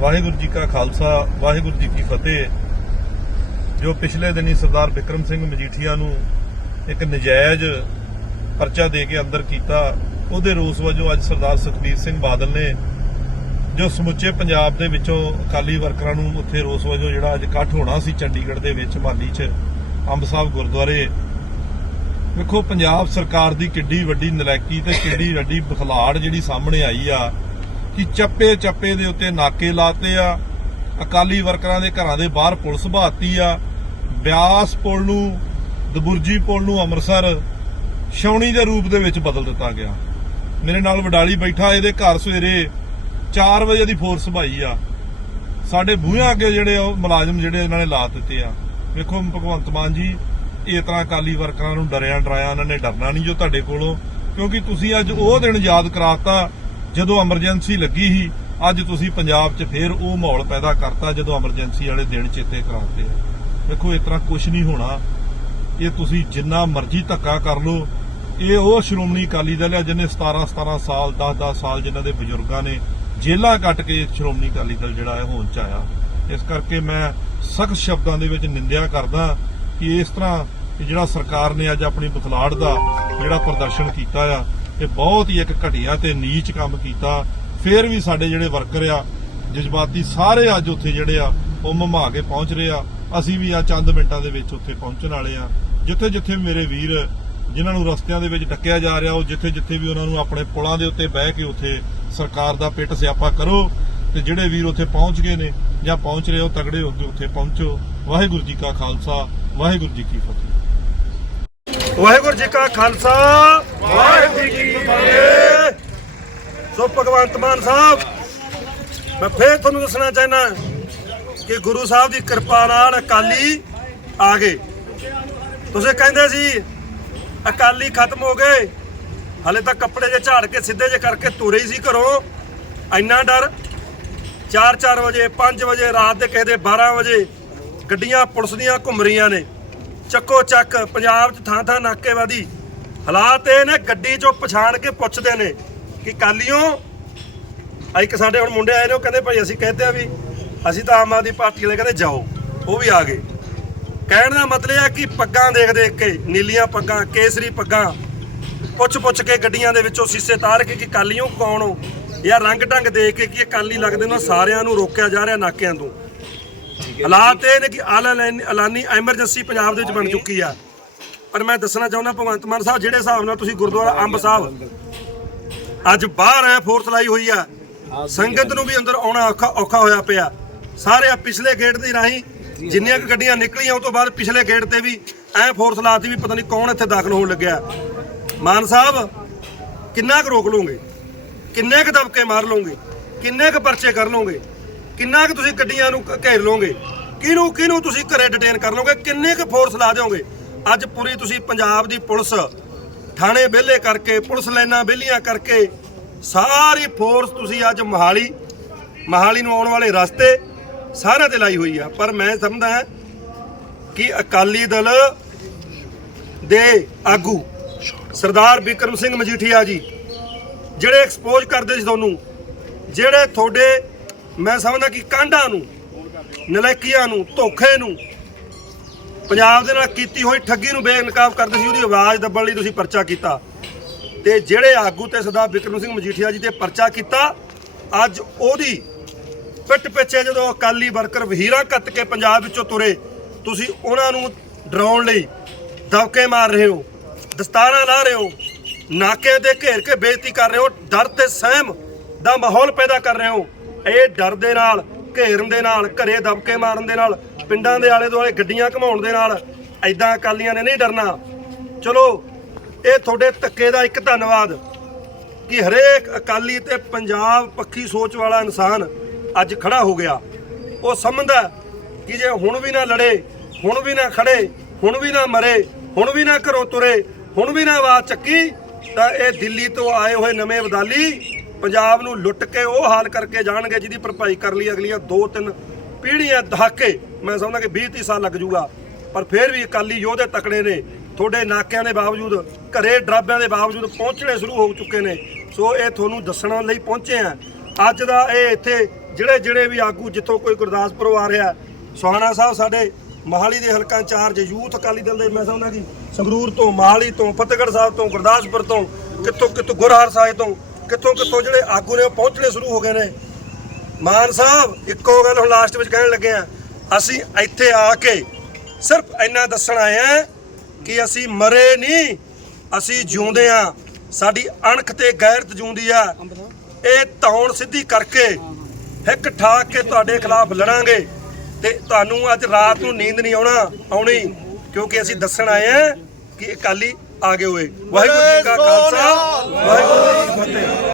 ਵਾਹਿਗੁਰੂ ਜੀ ਕਾ ਖਾਲਸਾ, ਵਾਹਿਗੁਰੂ ਜੀ ਕੀ ਫਤਿਹ। ਜੋ ਪਿਛਲੇ ਦਿਨੀ ਸਰਦਾਰ ਵਿਕਰਮ ਸਿੰਘ ਮਜੀਠੀਆ ਨੂੰ ਇੱਕ ਨਜਾਇਜ਼ ਪਰਚਾ ਦੇ ਕੇ ਅੰਦਰ ਕੀਤਾ, ਉਹਦੇ ਰੋਸ ਵਜੋਂ ਅੱਜ ਸਰਦਾਰ ਸੁਖਬੀਰ ਸਿੰਘ ਬਾਦਲ ਨੇ, ਜੋ ਸਮੁੱਚੇ ਪੰਜਾਬ ਦੇ ਵਿੱਚੋਂ ਅਕਾਲੀ ਵਰਕਰਾਂ ਨੂੰ ਉੱਥੇ ਰੋਸ ਵਜੋਂ ਜਿਹੜਾ ਅੱਜ ਇਕੱਠ ਹੋਣਾ ਸੀ ਚੰਡੀਗੜ੍ਹ ਦੇ ਵਿੱਚ, ਮਾਲੀ 'ਚ, ਅੰਬ ਸਾਹਿਬ ਗੁਰਦੁਆਰੇ, ਵੇਖੋ ਪੰਜਾਬ ਸਰਕਾਰ ਦੀ ਕਿੱਡੀ ਵੱਡੀ ਨਲਾਇਕੀ ਤੇ ਕਿੱਡੀ ਵੱਡੀ ਬਖਲਾੜ ਜਿਹੜੀ ਸਾਹਮਣੇ ਆਈ ਆ ਕਿ ਚੱਪੇ ਚੱਪੇ ਦੇ ਉੱਤੇ ਨਾਕੇ ਲਾਤੇ ਆ, ਅਕਾਲੀ ਵਰਕਰਾਂ ਦੇ ਘਰਾਂ ਦੇ ਬਾਹਰ ਪੁਲਿਸ ਬਹਾਤੀ ਆ, ਬਿਆਸ ਪੁਲ ਨੂੰ, ਦਬੁਰਜੀ ਪੁਲ ਨੂੰ ਅੰਮ੍ਰਿਤਸਰ ਛਾਉਣੀ ਦੇ ਰੂਪ ਦੇ ਵਿੱਚ ਬਦਲ ਦਿੱਤਾ ਗਿਆ। ਮੇਰੇ ਨਾਲ ਵਡਾਲੀ ਬੈਠਾ, ਇਹਦੇ ਘਰ ਸਵੇਰੇ 4 ਵਜੇ ਦੀ ਫੋਰਸ ਭਾਈ ਆ। ਸਾਡੇ ਬੂਹਿਆਂ ਅੱਗੇ ਜਿਹੜੇ ਉਹ ਮੁਲਾਜ਼ਮ ਜਿਹੜੇ ਇਹਨਾਂ ਨੇ ਲਾ ਦਿੱਤੇ ਆ। ਵੇਖੋ ਭਗਵੰਤ ਮਾਨ ਜੀ ਇਸ ਤਰ੍ਹਾਂ ਅਕਾਲੀ ਵਰਕਰਾਂ ਨੂੰ ਡਰਿਆ ਡਰਾਇਆ ਇਹਨਾਂ ਨੇ ਡਰਨਾ ਨਹੀਂ ਜੋ ਤੁਹਾਡੇ ਕੋਲੋਂ, ਕਿਉਂਕਿ ਤੁਸੀਂ ਅੱਜ ਉਹ ਦਿਨ ਯਾਦ ਕਰਾਤਾ ਜਦੋਂ ਐਮਰਜੈਂਸੀ ਲੱਗੀ ਸੀ, ਅੱਜ ਤੁਸੀਂ ਪੰਜਾਬ 'ਚ ਫੇਰ ਉਹ ਮਾਹੌਲ ਪੈਦਾ ਕਰਤਾ ਜਦੋਂ ਐਮਰਜੈਂਸੀ ਵਾਲੇ ਦਿਨ ਚੇਤੇ ਕਰਾਉਂਦੇ ਆ ਵੇਖੋ ਇਸ ਤਰ੍ਹਾਂ ਕੁਝ ਨਹੀਂ ਹੋਣਾ। ਇਹ ਤੁਸੀਂ ਜਿੰਨਾ ਮਰਜ਼ੀ ਧੱਕਾ ਕਰ ਲਓ। ਇਹ ਉਹ ਸ਼੍ਰੋਮਣੀ ਅਕਾਲੀ ਦਲ ਹੈ ਜਿਹਨੇ 17 17 ਸਾਲ 10 10 ਸਾਲ ਜਿਨ੍ਹਾਂ ਦੇ ਬਜ਼ੁਰਗਾਂ ਨੇ ਜੇਲਾਂ ਕੱਟ ਕੇ ਸ਼੍ਰੋਮਣੀ ਅਕਾਲੀ ਦਲ ਜਿਹੜਾ ਹੈ ਹੋਂਦ ਚ ਆਇਆ। ਇਸ ਕਰਕੇ ਮੈਂ ਸਖਤ ਸ਼ਬਦਾਂ ਦੇ ਵਿੱਚ ਨਿੰਦਿਆ ਕਰਦਾ ਕਿ ਇਸ ਤਰ੍ਹਾਂ ਜਿਹੜਾ ਸਰਕਾਰ ਨੇ ਅੱਜ ਆਪਣੀ ਬਖਲਾੜ ਦਾ ਜਿਹੜਾ ਪ੍ਰਦਰਸ਼ਨ ਕੀਤਾ ਆ ਇਹ ਬਹੁਤ ਹੀ ਇੱਕ ਘਟੀਆ ਤੇ ਨੀਚ ਕੰਮ ਕੀਤਾ। ਫਿਰ ਵੀ ਸਾਡੇ ਜਿਹੜੇ ਵਰਕਰ ਆ, ਜਜ਼ਬਾਤੀ ਸਾਰੇ ਅੱਜ ਉੱਥੇ ਜਿਹੜੇ ਆ, ਉਹ ਮਮਾ ਕੇ ਪਹੁੰਚ ਰਹੇ ਆ। ਅਸੀਂ ਵੀ ਆ ਚੰਦ ਮਿੰਟਾਂ ਦੇ ਵਿੱਚ ਉੱਥੇ ਪਹੁੰਚਣ ਵਾਲੇ ਆ। ਜਿੱਥੇ ਜਿੱਥੇ ਮੇਰੇ ਵੀਰ, ਜਿਨ੍ਹਾਂ ਨੂੰ ਰਸਤਿਆਂ ਦੇ ਵਿੱਚ ਡੱਕਿਆ ਜਾ ਰਿਹਾ, ਉਹ ਜਿੱਥੇ ਜਿੱਥੇ ਵੀ ਉਹਨਾਂ ਨੂੰ ਆਪਣੇ ਪੁਲਾਂ ਦੇ ਉੱਤੇ ਬਹਿ ਕੇ ਉੱਥੇ ਸਰਕਾਰ ਦਾ ਪਿੱਟ ਸਿਆਪਾ ਕਰੋ ਤੇ ਜਿਹੜੇ ਵੀਰ ਉੱਥੇ ਪਹੁੰਚ ਗਏ ਨੇ ਜਾਂ ਪਹੁੰਚ ਰਹੇ ਹੋ, ਤਗੜੇ ਹੋ ਕੇ ਉੱਥੇ ਪਹੁੰਚੋ। ਵਾਹਿਗੁਰੂ ਜੀ ਕਾ ਖਾਲਸਾ, ਵਾਹਿਗੁਰੂ ਜੀ ਕੀ ਫਤਿਹ। ਵਾਹਿਗੁਰੂ ਜੀ ਕਾ ਖਾਲਸਾ, ਵਾਹਿਗੁਰੂ ਜੀ ਸੋ ਭਗਵੰਤ ਮਾਨ ਸਾਹਿਬ, ਮੈਂ ਫੇਰ ਤੁਹਾਨੂੰ ਦੱਸਣਾ ਚਾਹੁੰਦਾ ਕਿ ਗੁਰੂ ਸਾਹਿਬ ਦੀ ਕਿਰਪਾ ਨਾਲ ਅਕਾਲੀ ਆ ਗਏ। ਤੁਸੀਂ ਕਹਿੰਦੇ ਸੀ, ਅਕਾਲੀ ਖਤਮ ਹੋ ਗਏ, ਹਲੇ ਤਾਂ ਕੱਪੜੇ ਜੇ ਝਾੜ ਕੇ ਸਿੱਧੇ ਜੇ ਕਰਕੇ ਤੁਰੇ ਹੀ ਸੀ ਘਰੋਂ, ਇੰਨਾ ਡਰ। 4-4 ਵਜੇ 5 ਵਜੇ, ਰਾਤ ਦੇ ਕਿਸੇ ਦੇ 12 ਵਜੇ ਗੱਡੀਆਂ ਪੁਲਿਸ ਦੀਆਂ ਘੁੰਮ ਰਹੀਆਂ ਨੇ। ਚੱਕੋ ਚੱਕ, ਪੰਜਾਬ 'ਚ ਥਾਂ ਥਾਂ ਨਾਕੇਵਾਦੀ। ਹਾਲਾਤ ਇਹ ਨੇ, ਗੱਡੀ 'ਚੋਂ ਪਛਾਣ ਕੇ ਪੁੱਛਦੇ ਨੇ। ਕਿ ਕਾਲੀਓ ਆ ਇੱਕ ਸਾਡੇ ਹੁਣ ਮੁੰਡੇ ਆਏ ਨੇ ਉਹ ਕਹਿੰਦੇ ਭਾਈ ਅਸੀਂ ਕਹਿੰਦੇ ਆ ਵੀ ਅਸੀਂ ਤਾਂ ਆਮ ਆਦਮੀ ਪਾਰਟੀ ਵਾਲੇ ਕਹਿੰਦੇ ਜਾਓ ਉਹ ਵੀ ਆ ਗਏ। ਕਹਿਣ ਦਾ ਮਤਲਬ ਹੈ ਕਿ ਪੱਗਾਂ ਦੇਖ ਦੇਖ ਕੇ ਨੀਲੀਆਂ ਪੱਗਾਂ ਕੇਸਰੀ ਪੱਗਾਂ ਪੁੱਛ ਪੁੱਛ ਕੇ ਗੱਡੀਆਂ ਦੇ ਵਿੱਚੋਂ ਸੀਸੇ ਤਾਰ ਕੇ ਕਿ ਕਾਲੀਓ ਕੌਣ ਹੋ? ਜਾਂ ਰੰਗ ਢੰਗ ਦੇਖ ਕੇ ਕਿ ਇਹ ਕਾਲੀ ਲੱਗਦੇ ਨੇ ਸਾਰਿਆਂ ਨੂੰ ਰੋਕਿਆ ਜਾ ਰਿਹਾ ਨਾਕਿਆਂ ਤੋਂ। ਹਾਲਾਤ ਇਹ ਨੇ ਕਿ ਐਲਾਨੀ ਐਮਰਜੈਂਸੀ ਪੰਜਾਬ ਦੇ ਵਿੱਚ ਬਣ ਚੁੱਕੀ ਆ। ਪਰ ਮੈਂ ਦੱਸਣਾ ਚਾਹੁੰਦਾ ਭਗਵੰਤ ਮਾਨ ਸਾਹਿਬ ਜਿਹੜੇ ਹਿਸਾਬ ਨਾਲ ਤੁਸੀਂ ਗੁਰਦੁਆਰਾ ਅੰਬ ਸਾਹਿਬ ਅੱਜ ਬਾਹਰ ਆਇਆ ਫੋਰਸ ਲਾਈ ਹੋਈ ਆ। ਸੰਗਤ ਨੂੰ ਵੀ ਅੰਦਰ ਆਉਣਾ ਔਖਾ ਔਖਾ ਹੋਇਆ ਪਿਆ। ਸਾਰੇ ਆ ਪਿਛਲੇ ਗੇਟ ਦੇ ਰਾਹੀਂ ਜਿੰਨੀਆਂ ਕੁ ਗੱਡੀਆਂ ਨਿਕਲੀਆਂ ਉਹ ਤੋਂ ਬਾਅਦ ਪਿਛਲੇ ਗੇਟ ਤੇ ਵੀ ਐ ਫੋਰਸ ਲਾਤੀ ਵੀ ਪਤਾ ਨਹੀਂ ਕੌਣ ਇੱਥੇ ਦਾਖਲ ਹੋਣ ਲੱਗਿਆ। ਮਾਨ ਸਾਹਿਬ ਕਿੰਨਾ ਕੁ ਰੋਕ ਲਓਗੇ? ਕਿੰਨੇ ਕੁ ਦਬਕੇ ਮਾਰ ਲਓਗੇ? ਕਿੰਨੇ ਕੁ ਪਰਚੇ ਕਰ ਲਓਗੇ? ਕਿੰਨਾ ਕੁ ਤੁਸੀਂ ਗੱਡੀਆਂ ਨੂੰ ਘੇਰ ਲਓਗੇ? ਕਿਹਨੂੰ ਕਿਹਨੂੰ ਤੁਸੀਂ ਘਰੇ ਡਿਟੇਨ ਕਰ ਲਓਗੇ? ਕਿੰਨੇ ਕੁ ਫੋਰਸ ਲਾ ਦਿਓਗੇ? ਅੱਜ ਪੂਰੀ ਤੁਸੀਂ ਪੰਜਾਬ ਦੀ ਪੁਲਿਸ ਥਾਣੇ ਵਿਹਲੇ ਕਰਕੇ, ਪੁਲਿਸ ਲਾਈਨਾਂ ਵਿਹਲੀਆਂ ਕਰਕੇ ਸਾਰੀ ਫੋਰਸ ਤੁਸੀਂ ਅੱਜ ਮਹਾਲੀ ਮਹਾਲੀ ਨੂੰ ਆਉਣ ਵਾਲੇ ਰਸਤੇ ਸਾਰਿਆਂ ਤੇ ਲਾਈ ਹੋਈ ਆ। ਪਰ ਮੈਂ ਸਮਝਦਾ ਕਿ ਅਕਾਲੀ ਦਲ ਦੇ ਆਗੂ ਸਰਦਾਰ ਬਿਕਰਮ ਸਿੰਘ ਮਜੀਠੀਆ ਜੀ ਜਿਹੜੇ ਐਕਸਪੋਜ਼ ਕਰਦੇ ਸੀ ਤੁਹਾਨੂੰ, ਜਿਹੜੇ ਤੁਹਾਡੇ ਮੈਂ ਸਮਝਦਾ ਕਿ ਕਾਂਡਾਂ ਨੂੰ ਨਲਾਇਕੀਆਂ ਨੂੰ, ਧੋਖੇ ਨੂੰ ਪੰਜਾਬ ਦੇ ਨਾਲ ਕੀਤੀ ਹੋਈ ਠੱਗੀ ਨੂੰ ਬੇਨਕਾਬ ਕਰਦੇ ਸੀ, ਉਹਦੀ ਆਵਾਜ਼ ਦੱਬਣ ਲਈ ਤੁਸੀਂ ਪਰਚਾ ਕੀਤਾ। ਤੇ ਜਿਹੜੇ ਆਗੂ ਤੇ ਸਰਦਾਰ ਬਿਕਰਮ ਸਿੰਘ ਮਜੀਠੀਆ ਜੀ ਤੇ ਪਰਚਾ ਕੀਤਾ, ਅੱਜ ਉਹਦੀ ਪਿੱਠ ਪਿੱਛੇ ਜਦੋਂ ਅਕਾਲੀ ਵਰਕਰ ਵਹੀਰਾਂ ਕੱਤ ਕੇ ਪੰਜਾਬ ਵਿੱਚੋਂ ਤੁਰੇ, ਤੁਸੀਂ ਉਹਨਾਂ ਨੂੰ ਡਰਾਉਣ ਲਈ ਦਬਕੇ ਮਾਰ ਰਹੇ ਹੋ, ਦਸਤਾਰਾਂ ਲਾ ਰਹੇ ਹੋ, ਨਾਕੇ ਦੇ ਘੇਰ ਕੇ ਬੇਇੱਜ਼ਤੀ ਕਰ ਰਹੇ ਹੋ, ਡਰ ਤੇ ਸਹਿਮ ਦਾ ਮਾਹੌਲ ਪੈਦਾ ਕਰ ਰਹੇ ਹੋ। ਇਹ ਡਰ ਦੇ ਨਾਲ, ਘੇਰਨ ਦੇ ਨਾਲ, ਘਰੇ ਦਬਕੇ ਮਾਰਨ ਦੇ ਨਾਲ ਪਿੰਡਾਂ ਦੇ ਆਲੇ ਦੁਆਲੇ ਗੱਡੀਆਂ ਘਮਾਉਣ ਦੇ ਨਾਲ ਐਦਾਂ ਅਕਾਲੀਆਂ ਨੇ ਨਹੀਂ ਡਰਨਾ। ਚਲੋ, ਇਹ ਤੁਹਾਡੇ ਧੱਕੇ ਦਾ ਇੱਕ ਧੰਨਵਾਦ ਕਿ ਹਰੇਕ ਅਕਾਲੀ ਤੇ ਪੰਜਾਬ ਪੱਖੀ ਸੋਚ ਵਾਲਾ ਇਨਸਾਨ ਅੱਜ ਖੜਾ ਹੋ ਗਿਆ। ਉਹ ਸਮਝਦਾ ਕਿ ਜੇ ਹੁਣ ਵੀ ਨਾ ਲੜੇ, ਹੁਣ ਵੀ ਨਾ ਖੜੇ, ਹੁਣ ਵੀ ਨਾ ਮਰੇ, ਹੁਣ ਵੀ ਨਾ ਘਰੋਂ ਤੁਰੇ, ਹੁਣ ਵੀ ਨਾ ਆਵਾਜ਼ ਚੱਕੀ, ਤਾਂ ਇਹ ਦਿੱਲੀ ਤੋਂ ਆਏ ਹੋਏ ਨਵੇਂ ਵਦਾਲੀ ਪੰਜਾਬ ਨੂੰ ਲੁੱਟ ਕੇ ਉਹ ਹਾਲ ਕਰਕੇ ਜਾਣਗੇ ਜਿਹਦੀ ਭਰਪਾਈ ਕਰ ਲਈ ਅਗਲੀਆਂ 2-3 ਪੀੜ੍ਹੀਆਂ ਦਹਾਕੇ ਮੈਂ ਸਮਝਦਾ ਕਿ 20-30 ਸਾਲ ਲੱਗ ਜੂਗਾ ਪਰ ਫਿਰ ਵੀ ਅਕਾਲੀ ਯੋਧੇ ਤਕੜੇ ਨੇ। ਤੁਹਾਡੇ ਨਾਕਿਆਂ ਦੇ ਬਾਵਜੂਦ, ਘਰੇ ਡਰਾਬਿਆਂ ਦੇ ਬਾਵਜੂਦ ਪਹੁੰਚਣੇ ਸ਼ੁਰੂ ਹੋ ਚੁੱਕੇ ਨੇ। ਸੋ ਇਹ ਤੁਹਾਨੂੰ ਦੱਸਣ ਲਈ ਪਹੁੰਚੇ ਆ। ਅੱਜ ਦਾ ਇਹ ਇੱਥੇ ਜਿਹੜੇ ਜਿਹੜੇ ਵੀ ਆਗੂ, ਜਿੱਥੋਂ ਕੋਈ ਗੁਰਦਾਸਪੁਰ ਆ ਰਿਹਾ, ਸੁਹਾਣਾ ਸਾਹਿਬ ਸਾਡੇ ਮਹਾਲੀ ਦੇ ਹਲਕਾ ਇੰਚਾਰਜ, ਯੂਥ ਅਕਾਲੀ ਦਲ ਦੇ, ਮੈਂ ਸਮਝਦਾ ਕਿ ਸੰਗਰੂਰ ਤੋਂ, ਮਹਾਲੀ ਤੋਂ, ਫਤਿਹਗੜ੍ਹ ਸਾਹਿਬ ਤੋਂ, ਗੁਰਦਾਸਪੁਰ ਤੋਂ, ਕਿੱਥੋਂ ਕਿੱਥੋਂ ਗੁਰਹਾਰ ਸਾਹਿਬ ਤੋਂ, ਕਿੱਥੋਂ ਕਿੱਥੋਂ ਜਿਹੜੇ ਆਗੂ ਨੇ ਉਹ ਪਹੁੰਚਣੇ ਸ਼ੁਰੂ ਹੋ ਗਏ ਨੇ। ਮਾਨ ਸਾਹਿਬ, ਇੱਕੋ ਗੱਲ ਹੁਣ ਲਾਸਟ ਵਿੱਚ ਕਹਿਣ ਲੱਗੇ ਆ। ਅਸੀਂ ਇੱਥੇ ਆ ਕੇ ਸਿਰਫ ਇੰਨਾ ਦੱਸਣ ਆਏ ਆ ਕਿ ਅਸੀਂ ਮਰੇ ਨਹੀਂ ਅਸੀਂ ਜਿਉਂਦੇ ਆ ਸਾਡੀ ਅਣਖ ਤੇ ਗੈਰਤ ਜਿਉਂਦੀ ਆ। ਇਹ ਧੌਣ ਸਿੱਧੀ ਕਰਕੇ ਹਿੱਕ ਠਾਕ ਕੇ ਤੁਹਾਡੇ ਖਿਲਾਫ ਲੜਾਂਗੇ ਤੇ ਤੁਹਾਨੂੰ ਅੱਜ ਰਾਤ ਨੂੰ ਨੀਂਦ ਨਹੀਂ ਆਉਣਾ ਆਉਣੀ ਕਿਉਂਕਿ ਅਸੀਂ ਦੱਸਣ ਆਏ ਆ ਕਿ ਅਕਾਲੀ ਆ ਗਏ ਹੋਏ। ਵਾਹਿਗੁਰੂ ਜੀ ਕਾ ਖਾਲਸਾ ਵਾਹਿਗੁਰੂ ਜੀ ਕੀ ਫਤਿਹ।